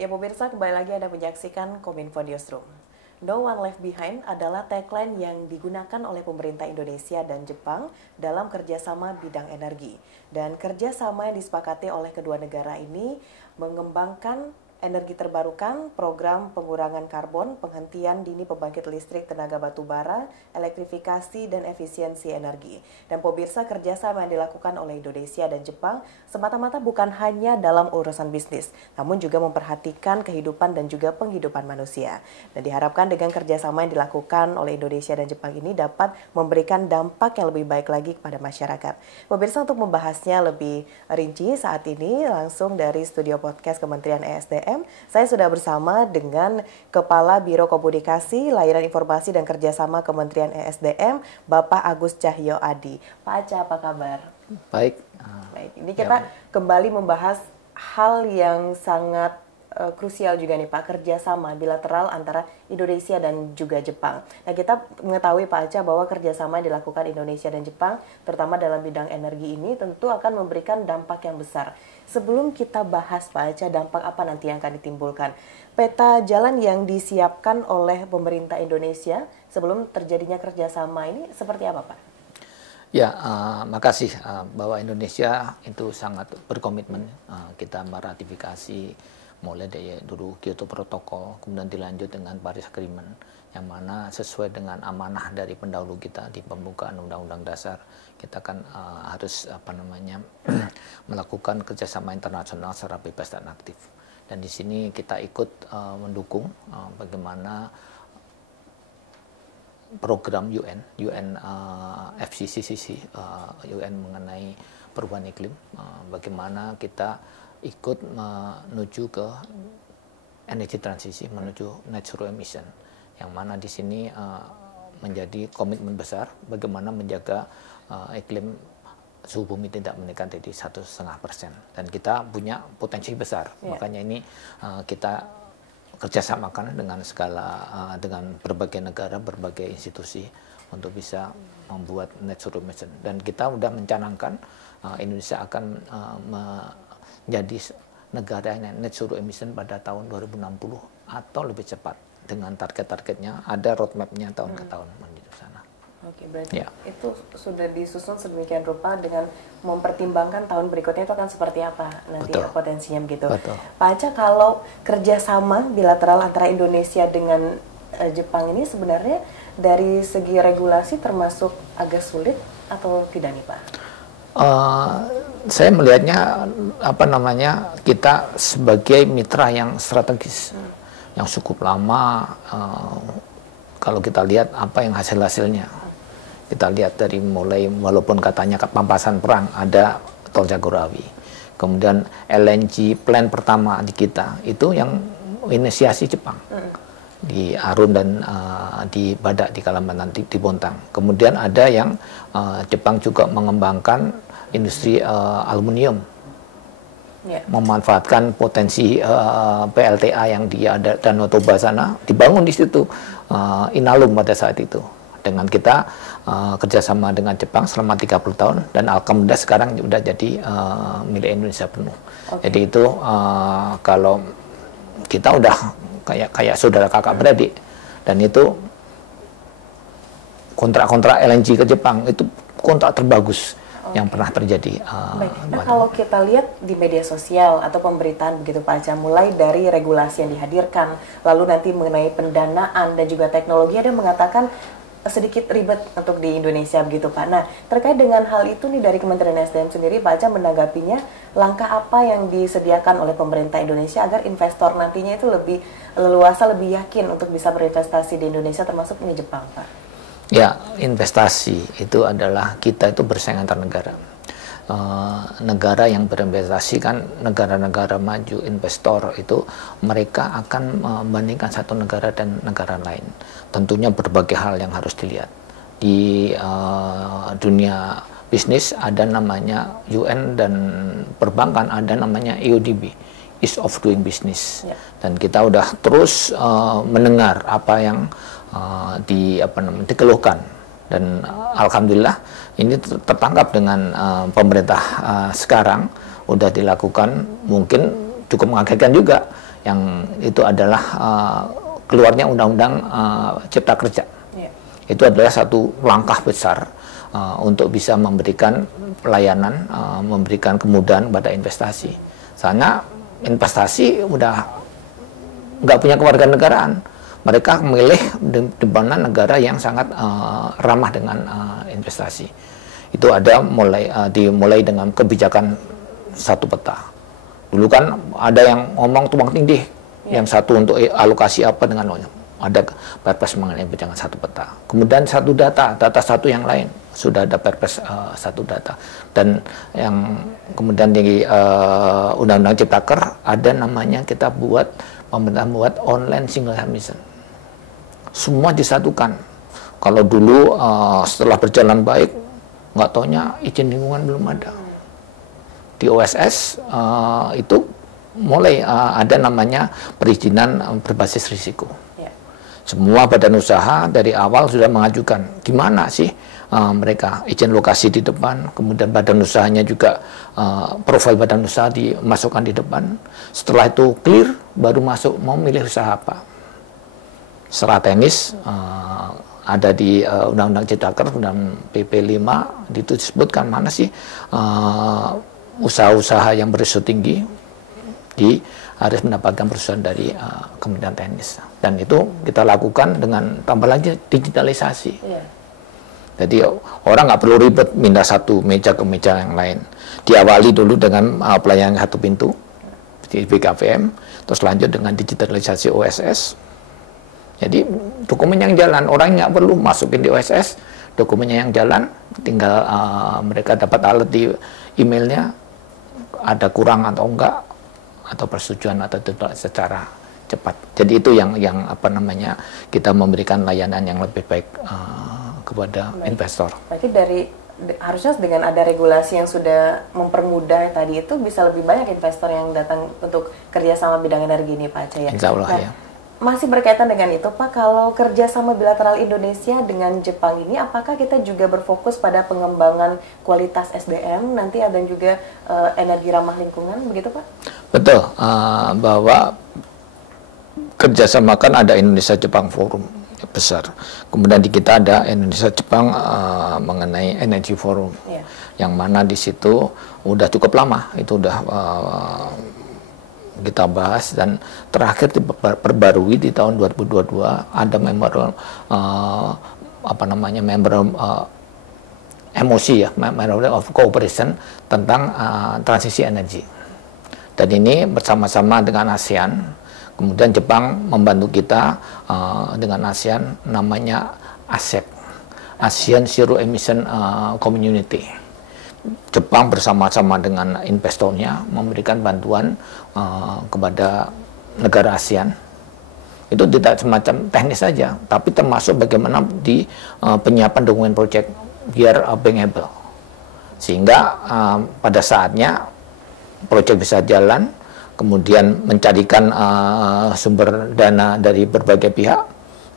Ya pemirsa, kembali lagi Anda menyaksikan Kominfo Newsroom. No One Left Behind adalah tagline yang digunakan oleh pemerintah Indonesia dan Jepang dalam kerjasama bidang energi. Dan kerjasama yang disepakati oleh kedua negara ini mengembangkan energi terbarukan, program pengurangan karbon, penghentian dini pembangkit listrik tenaga batu bara, elektrifikasi, dan efisiensi energi. Dan pemirsa, kerjasama yang dilakukan oleh Indonesia dan Jepang semata-mata bukan hanya dalam urusan bisnis, namun juga memperhatikan kehidupan dan juga penghidupan manusia. Dan diharapkan dengan kerjasama yang dilakukan oleh Indonesia dan Jepang ini dapat memberikan dampak yang lebih baik lagi kepada masyarakat. Pemirsa, untuk membahasnya lebih rinci saat ini langsung dari studio podcast Kementerian ESDM, saya sudah bersama dengan Kepala Biro Komunikasi, Layanan Informasi dan Kerjasama Kementerian ESDM, Bapak Agus Cahyo Adi. Pak Aca, apa kabar? Baik. Baik. Ini kita kembali membahas hal yang sangat krusial juga nih Pak, kerjasama bilateral antara Indonesia dan juga Jepang. Nah, kita mengetahui Pak Aca bahwa kerjasama yang dilakukan Indonesia dan Jepang, terutama dalam bidang energi ini, tentu akan memberikan dampak yang besar. Sebelum kita bahas Pak Aca, dampak apa nanti yang akan ditimbulkan? Peta jalan yang disiapkan oleh pemerintah Indonesia sebelum terjadinya kerjasama ini seperti apa Pak? Ya, makasih bahwa Indonesia itu sangat berkomitmen. Kita meratifikasi mulai dari dulu Kyoto Protocol, kemudian dilanjut dengan Paris Agreement, yang mana sesuai dengan amanah dari pendahulu kita di pembukaan Undang-Undang Dasar, kita kan harus melakukan kerjasama internasional secara bebas dan aktif. Dan di sini kita ikut mendukung bagaimana program UN FCCC, UN mengenai perubahan iklim, bagaimana kita ikut menuju ke energi transisi, menuju net zero emission, yang mana di sini menjadi komitmen besar bagaimana menjaga iklim suhu bumi tidak meningkat dari 1,5%, dan kita punya potensi besar. Makanya ini kita kerjasamakan dengan dengan berbagai negara, berbagai institusi untuk bisa membuat net zero emission, dan kita sudah mencanangkan Indonesia akan menjadi negara yang net zero emission pada tahun 2060 atau lebih cepat, dengan target-targetnya ada roadmap-nya tahun ke tahun menuju sana. Oke, berarti itu sudah disusun sedemikian rupa dengan mempertimbangkan tahun berikutnya itu akan seperti apa nanti potensinya begitu. Betul. Pak Aca, kalau kerjasama bilateral antara Indonesia dengan Jepang ini sebenarnya dari segi regulasi termasuk agak sulit atau tidak nih Pak? Saya melihatnya kita sebagai mitra yang strategis, yang cukup lama. Kalau kita lihat apa yang hasilnya, kita lihat dari mulai, walaupun katanya pampasan perang, ada tol Jagorawi, kemudian LNG plant pertama di kita itu yang inisiasi Jepang, di Arun dan di Badak di Kalimantan, di Bontang. Kemudian ada yang Jepang juga mengembangkan industri aluminium, memanfaatkan potensi PLTA yang di Danau Toba sana, dibangun di situ Inalum pada saat itu. Dengan kita kerjasama dengan Jepang selama 30 tahun, dan alhamdulillah sekarang sudah jadi milik Indonesia penuh. Jadi itu kalau kita udah kayak saudara kakak beradik, dan itu kontrak-kontrak LNG ke Jepang itu kontrak terbagus yang pernah terjadi. Baik. Nah, kalau kita lihat di media sosial atau pemberitaan begitu Pak Aca, mulai dari regulasi yang dihadirkan, lalu nanti mengenai pendanaan dan juga teknologi, ada yang mengatakan sedikit ribet untuk di Indonesia begitu Pak. Nah, terkait dengan hal itu nih dari Kementerian SDM sendiri, Pak Aca menanggapinya, langkah apa yang disediakan oleh pemerintah Indonesia agar investor nantinya itu lebih leluasa, lebih yakin untuk bisa berinvestasi di Indonesia termasuk di Jepang Pak? Ya, investasi itu adalah kita itu bersaing antar negara. Negara yang berinvestasi kan negara-negara maju, investor itu mereka akan membandingkan satu negara dan negara lain. Tentunya berbagai hal yang harus dilihat. Di dunia bisnis ada namanya UN, dan perbankan ada namanya EODB, Ease of Doing Business. Dan kita udah terus mendengar apa yang dikeluhkan, dan alhamdulillah ini tertangkap dengan pemerintah sekarang, udah dilakukan, mungkin cukup mengagetkan juga, yang itu adalah keluarnya Undang-Undang Cipta Kerja. Itu adalah satu langkah besar untuk bisa memberikan pelayanan, memberikan kemudahan pada investasi. Soalnya investasi udah nggak punya kewarganegaraan. Mereka memilih di mana negara yang sangat ramah dengan investasi. Itu ada dimulai dengan kebijakan satu peta. Dulu kan ada yang ngomong tumpang tindih, yang satu untuk alokasi apa dengan ada perpres mengenai kebijakan satu peta. Kemudian satu data satu yang lain sudah ada perpres satu data. Dan yang kemudian di Undang-Undang Ciptaker ada namanya pemerintah buat online single submission. Semua disatukan. Kalau dulu setelah berjalan baik, nggak taunya izin lingkungan belum ada. Di OSS itu mulai ada namanya perizinan berbasis risiko. Semua badan usaha dari awal sudah mengajukan gimana sih mereka izin lokasi di depan, kemudian badan usahanya juga profil badan usaha dimasukkan di depan. Setelah itu clear, baru masuk mau milih usaha apa. Secara teknis ada di Undang-Undang Ciptaker dan PP 5 itu disebutkan mana sih usaha-usaha yang berisiko tinggi harus mendapatkan persetujuan dari Kementerian Teknis, dan itu kita lakukan dengan tambah lagi digitalisasi. Jadi orang nggak perlu ribet pindah satu meja ke meja yang lain. Diawali dulu dengan pelayanan satu pintu di BKPM, terus lanjut dengan digitalisasi OSS. Jadi dokumen yang jalan, orang nggak perlu masukin di OSS, dokumennya yang jalan, tinggal mereka dapat alat di emailnya, ada kurang atau enggak, atau persetujuan atau tidak secara cepat. Jadi itu yang kita memberikan layanan yang lebih baik kepada investor. Berarti harusnya dengan ada regulasi yang sudah mempermudah tadi itu bisa lebih banyak investor yang datang untuk kerjasama bidang energi ini, Pak Aceh ya. Insya Allah, ya. Masih berkaitan dengan itu, Pak, kalau kerjasama bilateral Indonesia dengan Jepang ini, apakah kita juga berfokus pada pengembangan kualitas SDM nanti dan juga energi ramah lingkungan, begitu, Pak? Betul, bahwa kerjasama kan ada Indonesia-Jepang Forum besar. Kemudian di kita ada Indonesia-Jepang mengenai Energy Forum, yang mana di situ udah cukup lama, itu udah kita bahas, dan terakhir diperbarui di tahun 2022 ada memorandum MOC ya, Memorandum of Cooperation tentang transisi energi. Dan ini bersama-sama dengan ASEAN, kemudian Jepang membantu kita dengan ASEAN, namanya ASEP, ASEAN Zero Emission Community. Jepang bersama-sama dengan investornya memberikan bantuan kepada negara ASEAN. Itu tidak semacam teknis saja, tapi termasuk bagaimana di penyiapan dokumen proyek biar bankable. Sehingga pada saatnya proyek bisa jalan, kemudian mencarikan sumber dana dari berbagai pihak.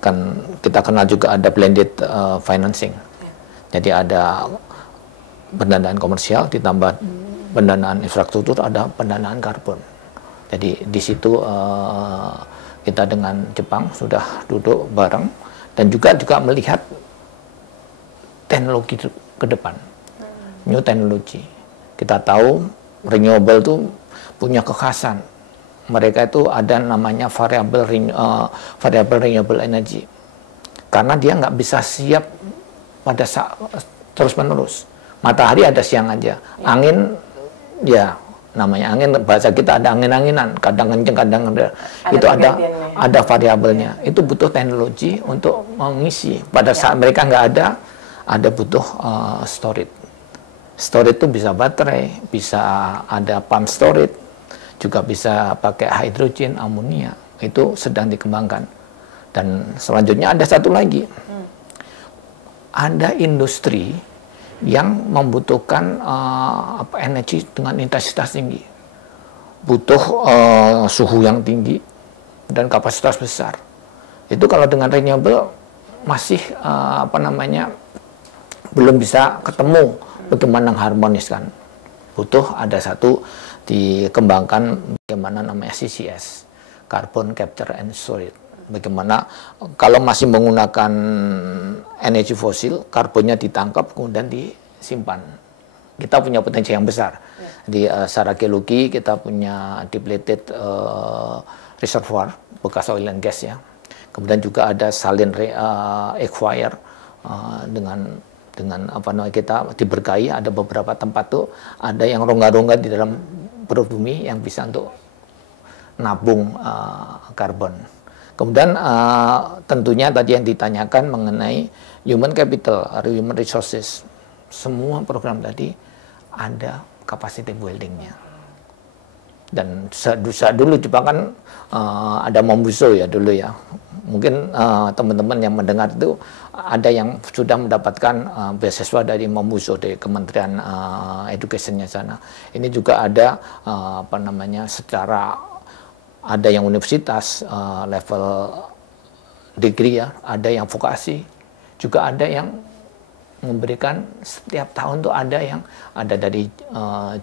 Kan kita kenal juga ada blended financing. Jadi ada pendanaan komersial ditambah pendanaan infrastruktur, ada pendanaan karbon. Jadi di situ kita dengan Jepang sudah duduk bareng dan juga melihat teknologi ke depan, new technology. Kita tahu renewable itu punya kekhasan. Mereka itu ada namanya variable renewable energy, karena dia nggak bisa siap pada saat terus menerus. Matahari ada siang aja, angin ya namanya angin, bahasa kita ada angin-anginan, kadang kenceng kadang rendah, itu ada variabelnya. Itu butuh teknologi untuk mengisi. Pada saat mereka nggak ada butuh storage. Storage itu bisa baterai, bisa ada pump storage, juga bisa pakai hidrogen, amonia. Itu sedang dikembangkan. Dan selanjutnya ada satu lagi, ada industri yang membutuhkan energi dengan intensitas tinggi, butuh suhu yang tinggi dan kapasitas besar. Itu kalau dengan renewable masih belum bisa ketemu bagaimana mengharmoniskan. Butuh ada satu dikembangkan bagaimana namanya CCS, carbon capture and storage. Bagaimana kalau masih menggunakan energi fosil, karbonnya ditangkap kemudian disimpan. Kita punya potensi yang besar. Di secara geologi kita punya depleted reservoir bekas oil and gas ya. Kemudian juga ada saline aquifer dengan apa namanya, kita diberkahi, ada beberapa tempat tuh ada yang rongga-rongga di dalam perut bumi yang bisa untuk nabung karbon. Kemudian tentunya tadi yang ditanyakan mengenai human capital, human resources. Semua program tadi ada capacity building-nya. Dan dulu Jepang kan ada Mombuso ya dulu ya. Mungkin teman-teman yang mendengar itu ada yang sudah mendapatkan beasiswa dari Mombuso, dari Kementerian Education-nya sana. Ini juga ada apa namanya, secara ada yang universitas level degree ya, ada yang vokasi, juga ada yang memberikan setiap tahun tuh ada yang ada dari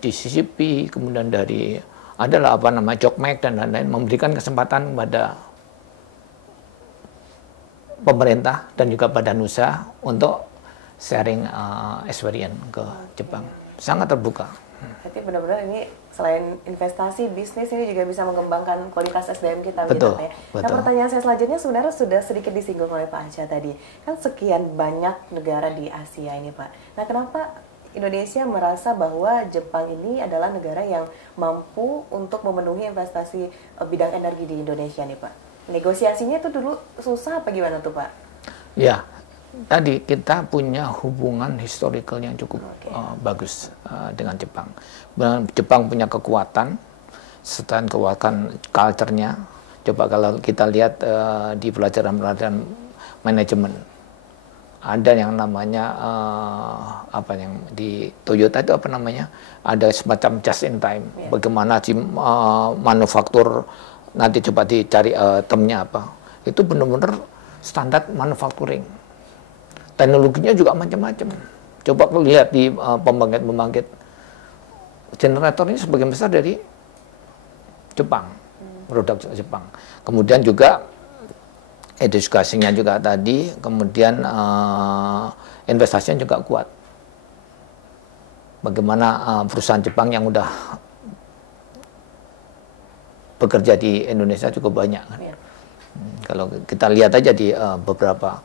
GCCP, kemudian dari adalah apa namanya Jokmek dan lain-lain, memberikan kesempatan kepada pemerintah dan juga badan usaha untuk sharing experience ke Jepang. Sangat terbuka. Jadi benar-benar ini selain investasi, bisnis ini juga bisa mengembangkan kualitas SDM kita. Betul, ya. betul. Nah, pertanyaan saya selanjutnya sebenarnya sudah sedikit disinggung oleh Pak Acha tadi. Kan sekian banyak negara di Asia ini, Pak. Nah, kenapa Indonesia merasa bahwa Jepang ini adalah negara yang mampu untuk memenuhi investasi bidang energi di Indonesia nih, Pak? Negosiasinya itu dulu susah apa gimana tuh, Pak? Ya, tadi kita punya hubungan historical yang cukup bagus dengan Jepang. Jepang punya kekuatan, selain kekuatan culture-nya. Coba kalau kita lihat di pelajaran-pelajaran manajemen, ada yang namanya apa yang di Toyota itu apa namanya? Ada semacam just in time. Bagaimana manufaktur, nanti coba dicari termnya apa? Itu benar-benar standar manufacturing. Teknologinya juga macam-macam. Coba lihat di pembangkit-pembangkit, generatornya sebagian besar dari Jepang, produk Jepang. Kemudian juga edukasinya juga tadi, kemudian investasinya juga kuat. Bagaimana perusahaan Jepang yang udah bekerja di Indonesia cukup banyak kan. Kalau kita lihat aja di beberapa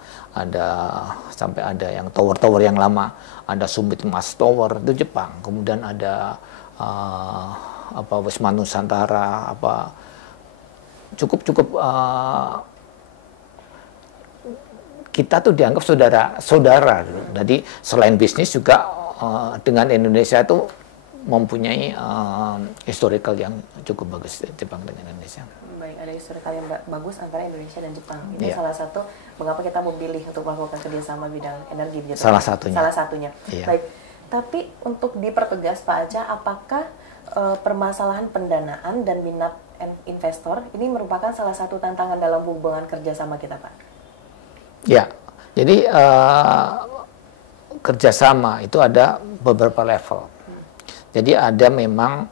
sampai ada yang tower-tower yang lama, ada Sumitomo Tower itu Jepang, kemudian ada apa Wisma Nusantara, apa cukup kita tuh dianggap saudara. Jadi selain bisnis juga dengan Indonesia itu mempunyai historical yang cukup bagus Jepang dengan Indonesia. Baik, ada historical yang bagus antara Indonesia dan Jepang. Ini salah satu mengapa kita memilih untuk melakukan kerjasama bidang energi. Salah satunya. Salah satunya. Baik, tapi untuk dipertegas Pak Acha, apakah permasalahan pendanaan dan minat investor ini merupakan salah satu tantangan dalam hubungan kerjasama kita, Pak? Ya, jadi kerjasama itu ada beberapa level. Jadi ada memang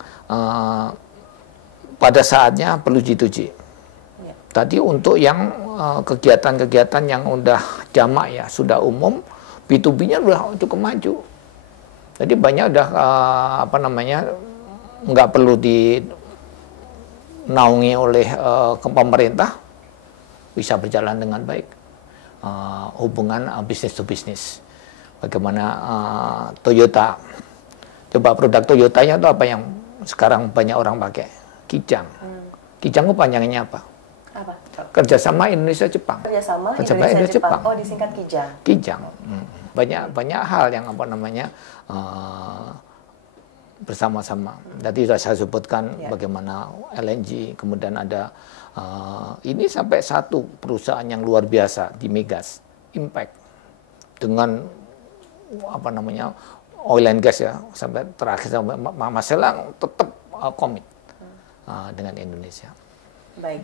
pada saatnya perlu dituji. Tadi untuk yang kegiatan-kegiatan yang udah jamak ya, sudah umum, B2B-nya udah cukup maju. Jadi banyak udah apa namanya, nggak perlu dinaungi oleh pemerintah, bisa berjalan dengan baik. Hubungan bisnis to bisnis. Bagaimana Toyota, coba produk Toyotanya itu apa yang sekarang banyak orang pakai? Kijang. Kijang itu panjangnya apa? Apa? Kerjasama Indonesia-Jepang. Kerjasama Indonesia-Jepang. Oh, disingkat Kijang. Kijang. Banyak hal yang apa namanya bersama-sama. Tadi sudah saya sebutkan bagaimana LNG, kemudian ada ini sampai satu perusahaan yang luar biasa di Migas, Impact, dengan apa namanya oil and gas ya, sampai terakhir sampai Mas Selang tetap komit dengan Indonesia. Baik,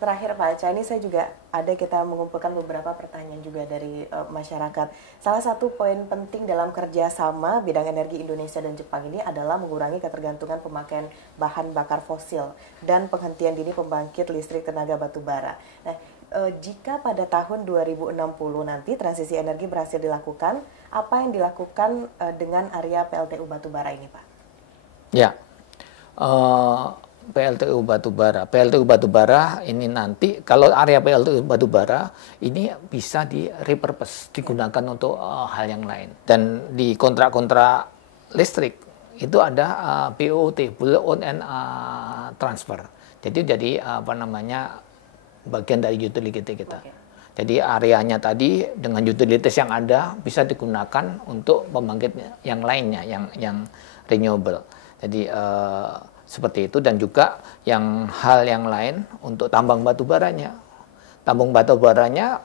terakhir Pak Aca, ini saya juga kita mengumpulkan beberapa pertanyaan juga dari masyarakat. Salah satu poin penting dalam kerjasama bidang energi Indonesia dan Jepang ini adalah mengurangi ketergantungan pemakaian bahan bakar fosil dan penghentian dini pembangkit listrik tenaga batu bara. Nah, jika pada tahun 2060 nanti transisi energi berhasil dilakukan, apa yang dilakukan dengan area PLTU batubara ini, Pak? Ya, PLTU batubara ini nanti kalau area PLTU batubara ini bisa repurpose, digunakan untuk hal yang lain. Dan di kontrak-kontrak listrik itu ada BOT, Build Own and Transfer. Jadi apa namanya, bagian dari utility kita. Jadi areanya tadi dengan utilitas yang ada bisa digunakan untuk pembangkit yang lainnya, yang renewable. Jadi seperti itu, dan juga hal yang lain untuk tambang batu baranya. Tambang batu baranya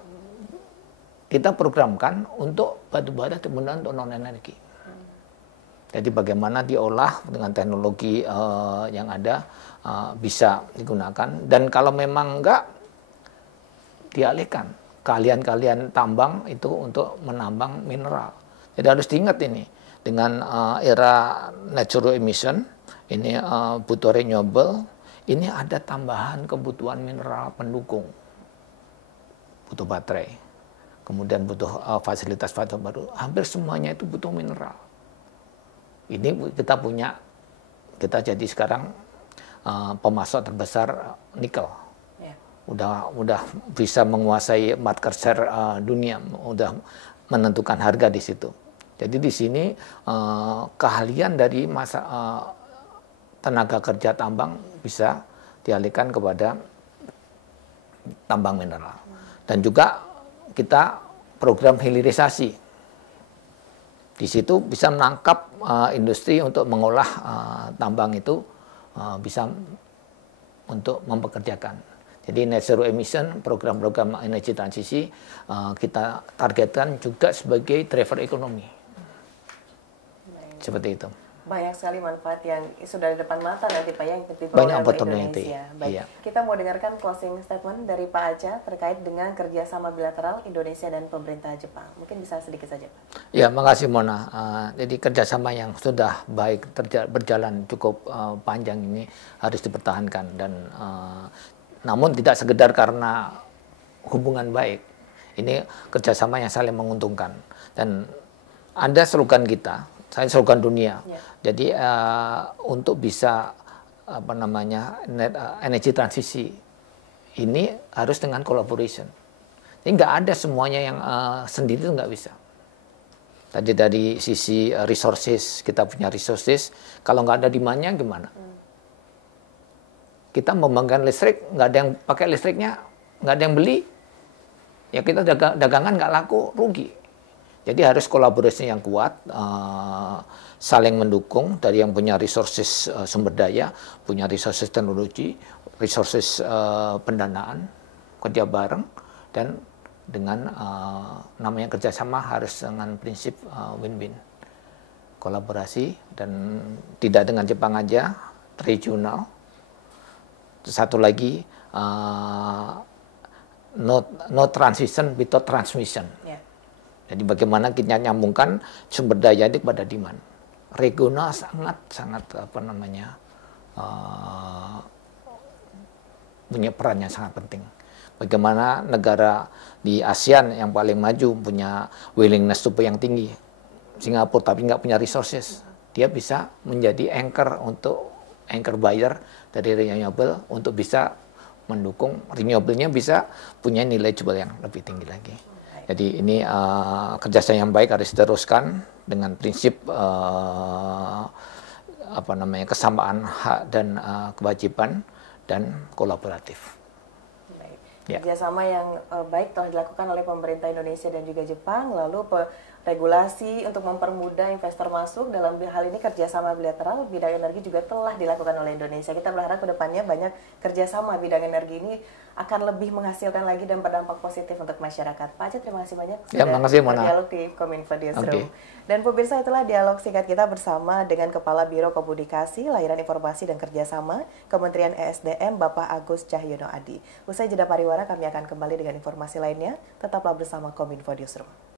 kita programkan untuk batu bara digunakan untuk non energi. Jadi bagaimana diolah dengan teknologi yang ada bisa digunakan, dan kalau memang enggak, dialihkan kalian tambang itu untuk menambang mineral. Jadi harus diingat ini, dengan era net zero emission, ini butuh renewable, ini ada tambahan kebutuhan mineral pendukung. Butuh baterai, kemudian butuh fasilitas baru, hampir semuanya itu butuh mineral. Ini kita jadi sekarang pemasok terbesar nikel. Udah bisa menguasai market share dunia, udah menentukan harga di situ. Jadi di sini keahlian dari tenaga kerja tambang bisa dialihkan kepada tambang mineral. Dan juga kita program hilirisasi. Di situ bisa menangkap industri untuk mengolah tambang itu, bisa untuk mempekerjakan. Jadi net zero emission, program-program energi transisi kita targetkan juga sebagai driver ekonomi. Seperti itu. Banyak sekali manfaat yang sudah di depan mata nanti Pak, yang dibawa banyak oleh opportunity. Indonesia. Baik, iya. Kita mau dengarkan closing statement dari Pak Aca terkait dengan kerjasama bilateral Indonesia dan pemerintah Jepang. Mungkin bisa sedikit saja, Pak. Ya, makasih Mona. Jadi kerjasama yang sudah baik berjalan cukup panjang ini harus dipertahankan, dan namun tidak sekedar karena hubungan baik. Ini kerjasama yang saling menguntungkan. Dan ada slogan kita, slogan dunia. Ya. Jadi untuk bisa energi transisi ini harus dengan collaboration. Jadi nggak ada semuanya yang sendiri, itu nggak bisa. Tadi dari sisi resources, kita punya resources, kalau nggak ada demand-nya gimana? Kita membanggakan listrik, nggak ada yang pakai listriknya, nggak ada yang beli, ya kita dagangan nggak laku, rugi. Jadi harus kolaborasi yang kuat, saling mendukung dari yang punya resources sumber daya, punya resources teknologi, resources pendanaan, kerja bareng, dan dengan namanya kerjasama harus dengan prinsip win-win. Kolaborasi, dan tidak dengan Jepang aja, regional. Satu lagi, no transition without transmission. Yeah. Jadi bagaimana kita nyambungkan sumber daya itu pada demand. Regional sangat punya peran yang sangat penting. Bagaimana negara di ASEAN yang paling maju punya willingness to pay yang tinggi. Singapura tapi nggak punya resources. Dia bisa menjadi anchor buyer dari renewable untuk bisa mendukung renewable-nya, bisa punya nilai jual yang lebih tinggi lagi. Jadi ini kerjasama yang baik harus diteruskan dengan prinsip kesamaan hak dan kewajiban dan kolaboratif. Kerjasama yang baik telah dilakukan oleh pemerintah Indonesia dan juga Jepang, lalu regulasi untuk mempermudah investor masuk. Dalam hal ini kerjasama bilateral bidang energi juga telah dilakukan oleh Indonesia. Kita berharap ke depannya banyak kerjasama bidang energi ini akan lebih menghasilkan lagi dan berdampak positif untuk masyarakat. Pak Aceh, terima kasih banyak sudah berdialog di Kominfo Newsroom. Dan pemirsa, itulah dialog singkat kita bersama dengan Kepala Biro Komunikasi, Layanan Informasi dan Kerjasama Kementerian ESDM, Bapak Agus Cahyono Adi. Usai jeda pariwara, kami akan kembali dengan informasi lainnya. Tetaplah bersama Kominfo Newsroom.